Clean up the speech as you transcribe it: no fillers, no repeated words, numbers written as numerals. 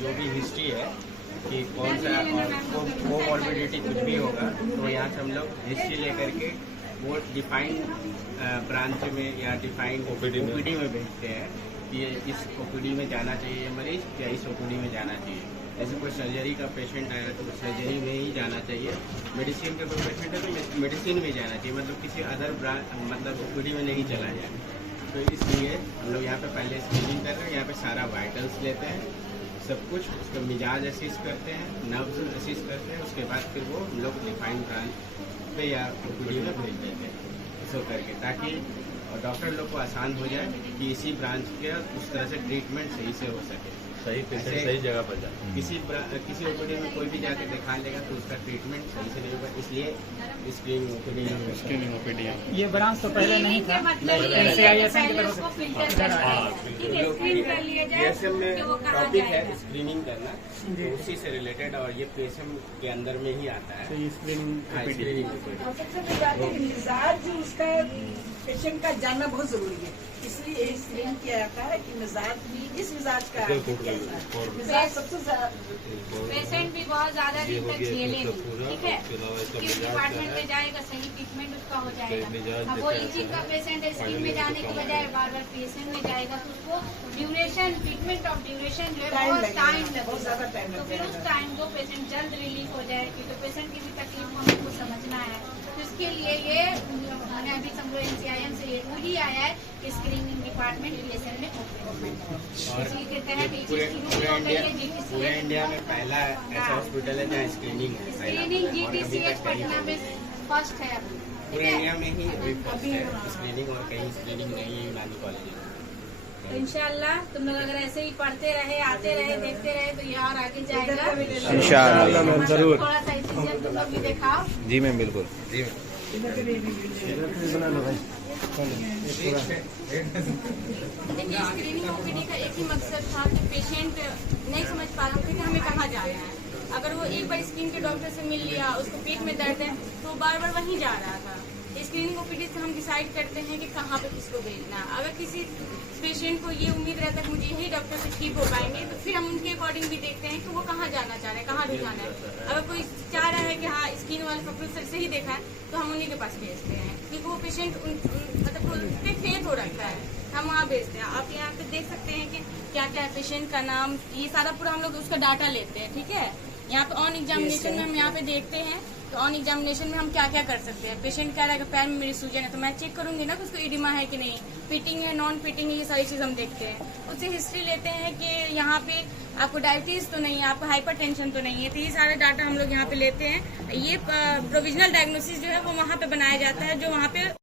जो भी हिस्ट्री है कि कौन सा वो मॉर्बिडिटी कुछ भी होगा, तो यहाँ से हम लोग हिस्ट्री लेकर के वो डिफाइंड ब्रांच में या डिफाइंड ओपीडी में भेजते हैं कि इस ओपीडी में जाना चाहिए मरीज या इस ओपीडी में जाना चाहिए। जैसे कोई सर्जरी का पेशेंट आया तो सर्जरी में ही जाना चाहिए, मेडिसिन का कोई पेशेंट है तो मेडिसिन में जाना चाहिए, मतलब किसी अदर ब्रांच मतलब ओपीडी में नहीं चला जाए। तो इसलिए हम लोग यहाँ पे पहले स्क्रीनिंग कर रहे हैं, यहाँ पे सारा वाइटल्स लेते हैं, सब कुछ, उसका मिजाज असिस्ट करते हैं, नर्व्स असिस्ट करते हैं, उसके बाद फिर वो हम लोग डिफाइंड ब्रांच पे या ओपीडी में भेज देते हैं इसको करके, ताकि डॉक्टर लोग को आसान हो जाए कि इसी ब्रांच के उस तरह से ट्रीटमेंट सही से हो सके, सही पेशेंट सही जगह पर जाए। किसी ओपीडी में कोई भी जाकर दिखा लेगा तो उसका ट्रीटमेंट सही से नहीं होगा, इसलिए स्क्रीनिंग ओपीडी ये ब्रांच तो पहले नहीं था, NCISM की तरफ से में टॉपिक है स्क्रीनिंग करना, तो उसी से रिलेटेड, और ये पेशेंट के अंदर में ही आता है स्क्रीनिंग। सबसे बड़ी बात है मिजाज जो उसका पेशेंट का जानना बहुत जरूरी है, इसलिए यही स्क्रीन किया जाता है कि मिजाज भी इस मिजाज का मिजाज सबसे पेशेंट भी बहुत ज्यादा दिन तक झेलेंगे, ठीक है, किस डिपार्टमेंट में जाएगा सही ट्रीटमेंट उसका हो जाएगा। अब वो इचिंग का पेशेंट है, स्किन में जाने के बजाय बार बार पेशेंट में जाएगा तो उसको ड्यूरेशन ट्रीटमेंट ऑफ ड्यूरेशन जो है बहुत टाइम लगेगा, तो फिर उस टाइम को पेशेंट जल्द रिलीफ हो जाए, क्योंकि पेशेंट की भी तकलीफ हमको समझना है। तो इसके लिए ये मैंने अभी समझो NCIM से ये वही आया है कि स्क्रीनिंग डिपार्टमेंट PSN में इसी के तहत पूरे इंडिया में पहला ऐसा हॉस्पिटल है जहाँ स्क्रीनिंग है। स्क्रीनिंग GTCH पटना में फर्स्ट है अभी, पूरे इंडिया में ही अभी फर्स्ट है स्क्रीनिंग, और कहीं स्क्रीनिंग नहीं है यूनानी कॉलेज में। तो इंशाल्लाह तुम लोग अगर ऐसे ही पढ़ते रहे, आते रहे, देखते रहे तो ये और आगे जाएगा इंशाअल्लाह मैम, जरूर। थोड़ा सा चीजें तुम लोग भी दिखाओ। जी मैम, बिल्कुल जी। देखिए स्क्रीनिंग OPD का एक ही मकसद था कि पेशेंट नहीं समझ पा रहा था कि हमें कहाँ जाना है। अगर वो एक बार स्किन के डॉक्टर से मिल लिया, उसको पेट में दर्द है तो बार बार वहीं जा रहा था। स्क्रीनिंग OPD से हम डिसाइड करते हैं कि कहाँ पे किसको भेजना। अगर किसी पेशेंट को ये उम्मीद रहता है कि मुझे यही डॉक्टर से ठीक हो पाएंगे, तो फिर हम उनके अकॉर्डिंग भी देखते हैं कि वो कहाँ जाना चाह रहे हैं, कहाँ रुझाना है। अगर कोई चाह रहा है कि हाँ स्किन वाले फकरुल सर से ही देखा है तो हम उन्हीं के पास भेजते हैं, क्योंकि वो पेशेंट मतलब उन पे फेथ हो रखा है, हम वहाँ भेजते हैं। आप यहाँ पे देख सकते हैं कि क्या क्या है, पेशेंट का नाम, ये सारा पूरा हम लोग उसका डाटा लेते हैं, ठीक है। यहाँ पे ऑन एग्जामिनेशन में हम यहाँ पे देखते हैं, तो ऑन एग्जामिनेशन में हम क्या क्या कर सकते हैं। पेशेंट कह रहा है कि पैर में मेरी सूजन है, तो मैं चेक करूंगी ना कि उसको एडिमा है कि नहीं, फिटिंग है, नॉन फिटिंग है, ये सारी चीज हम देखते हैं। उससे हिस्ट्री लेते हैं कि यहाँ पे आपको डायबिटीज तो नहीं है, आपको हाइपरटेंशन तो नहीं है, तो ये सारा डाटा हम लोग यहाँ पे लेते हैं। ये प्रोविजनल डायग्नोसिस जो है वो वहाँ पे बनाया जाता है, जो वहाँ पे